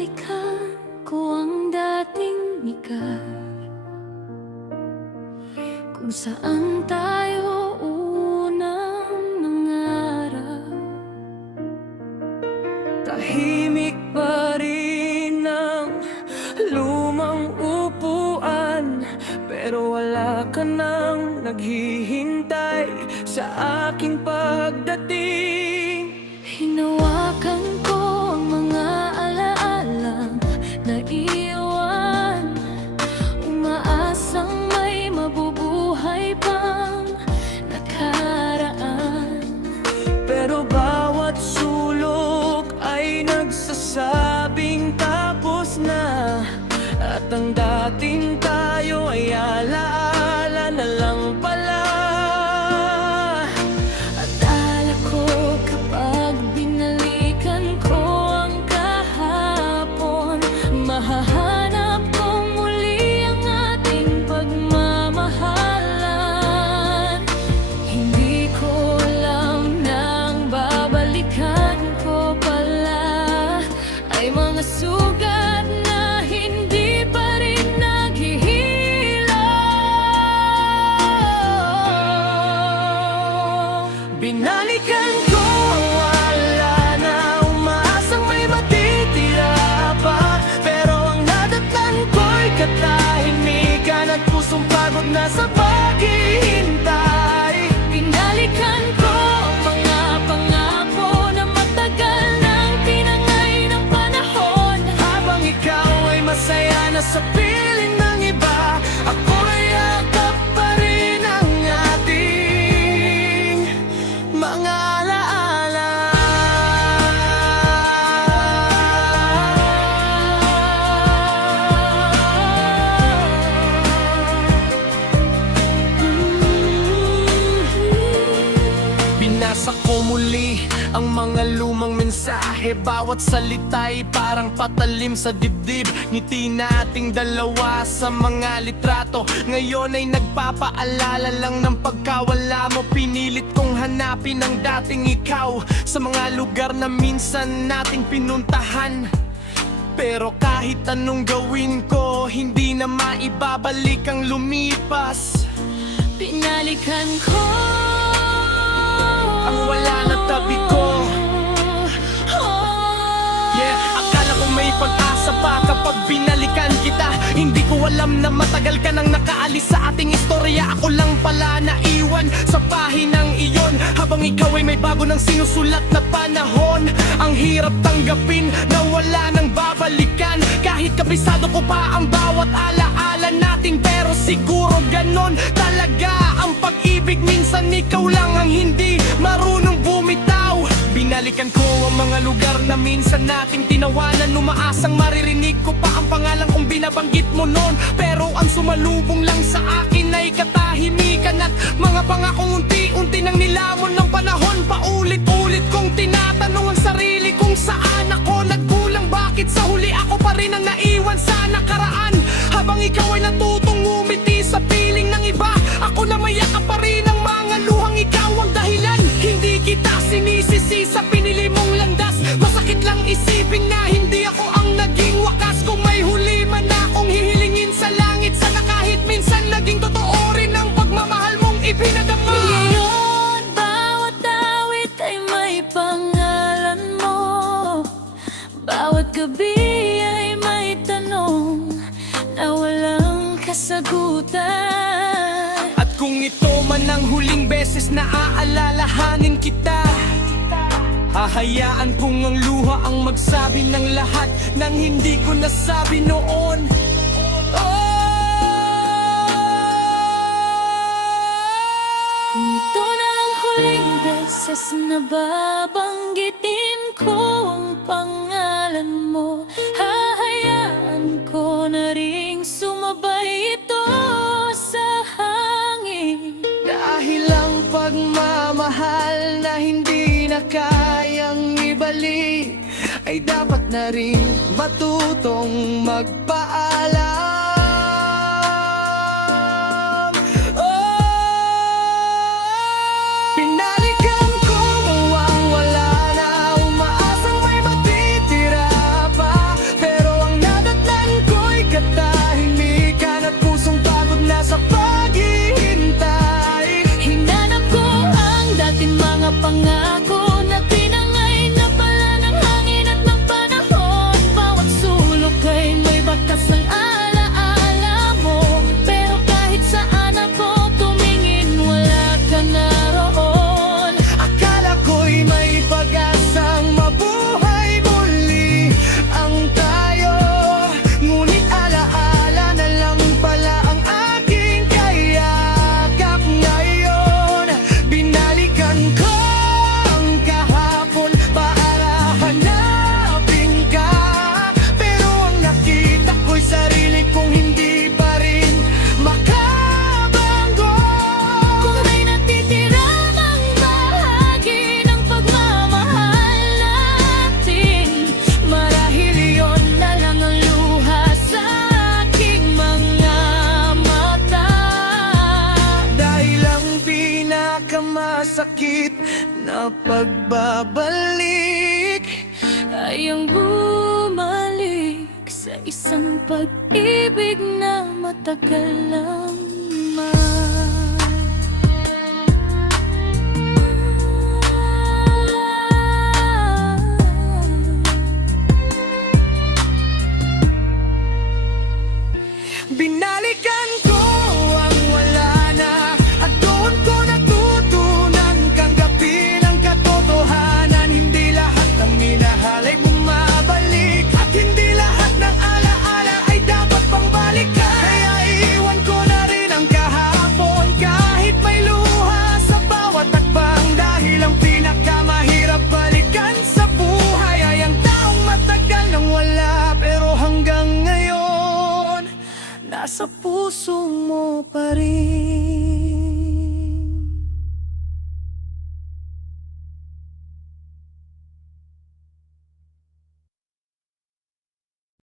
Binalikan ko ang dating ikaw, kung saan tayo unang nangarap. Tahimik pa rin ang lumang upuan, pero wala ka nang naghihintay sa aking pagdating. Hinawakan ko ang mga alaalang naiwan, umaasang may mabubuhay pang nakaraan. Pero bawat sulok ay nagsasabing tapos na, at ang dating tayo ay alaala na lang pala. At ala ko kapag binalikan ko ang kahapon, mahahanap ko muli ang ating pagmamahalan. Hindi ko alam na ang babalikan ko pala ay mga sugat na hindi pa rin naghihilom. Binalikan ko, wala na, umaasang may matitira pa, pero ang nadatnan ko'y katahimikan at pusong pagod na sa paghihintay. Binalikan ko ang mga pangako na matagal nang tinangay ng panahon. Habang ikaw ay masaya na sa piling ng iba, ako ay yakap pa rin ang ating mga alaala. Binasa ko muli ang mga lumang mensahe, bawat salita'y parang patalim sa dibdib. Ngiti nating dalawa sa mga litrato, ngayon ay nagpapaalala lang ng pagkawala mo. Pinilit kong hanapin ang dating ikaw sa mga lugar na minsan nating pinuntahan, pero kahit anong gawin ko, hindi na maibabalik ang lumipas. Binalikan ko Ang wala na tabi ko. Yeah, akala ko may pag-asa pa kapag binalikan kita. Hindi ko alam na matagal ka nang nakaalis sa ating istorya. Ako lang pala naiwan sa pahinang iyon, habang ikaw ay may bago ng sinusulat na panahon. Ang hirap tanggapin na wala nang babalikan, kahit kabisado ko pa ang bawat alaala natin. Pero siguro ganon talaga ang pag-ibig, minsan ikaw lang ang hindi marunong bumitaw. Binalikan ko ang mga lugar na minsan nating tinawanan, umaasang maririnig ko pa ang pangalan kong binabanggit mo noon. Pero ang sumalubong lang sa akin ay katahimikan at mga pangakong unti-unti nang nilamon ng panahon. Paulit-ulit kong tinatanong ang sarili kung saan ako nagkulang, bakit sa huli ako pa rin ang naiwan sa nakaraan. Habang ikaw ay natutong umiti sa piling ng iba, ako na mayakap pa rin ang mga luhang ikaw ang dahilan. Hindi kita sinisisi sa pinili mong landas, masakit lang isipin na hindi ako ang naging wakas. Kung may huli man akong hihilingin sa langit, sana kahit minsan naging totoo rin ang pagmamahal mong ipinadama. ngayon, bawat awit ay may pangalan mo, bawat gabi ay may tanong na walang kasagutan. At kung ito man ang huling beses na aalalahanin kita, hahayaan kong ang luha ang magsabi ng lahat ng hindi ko nasabi noon. Kung ito na ang huling beses na babanggitin ko ang pangalan mo, hahayaan ko na ring sumabay ito sa hangin. Dahil ang pagmamahal na hindi na kayang ibalik, ay dapat na rin matutong magpaalam. Binalikan ko ang wala na, umaasang may matitira pa, pero pag-ibig na matagal lang Binalikan ko ang wala na, at doon ko natutunan tanggapin ang katotohanan. Hindi lahat ng minahal ay bumabalik, at hindi lahat ng alaala ay dapat pang balikan. Kaya iiwan ko na rin ang kahapon, kahit may luha sa bawat takbang. Dahil ang pinakamahirap balikan sa buhay ay ang taong matagal nang wala, pero hanggang ngayon nasa puso mo pa rin.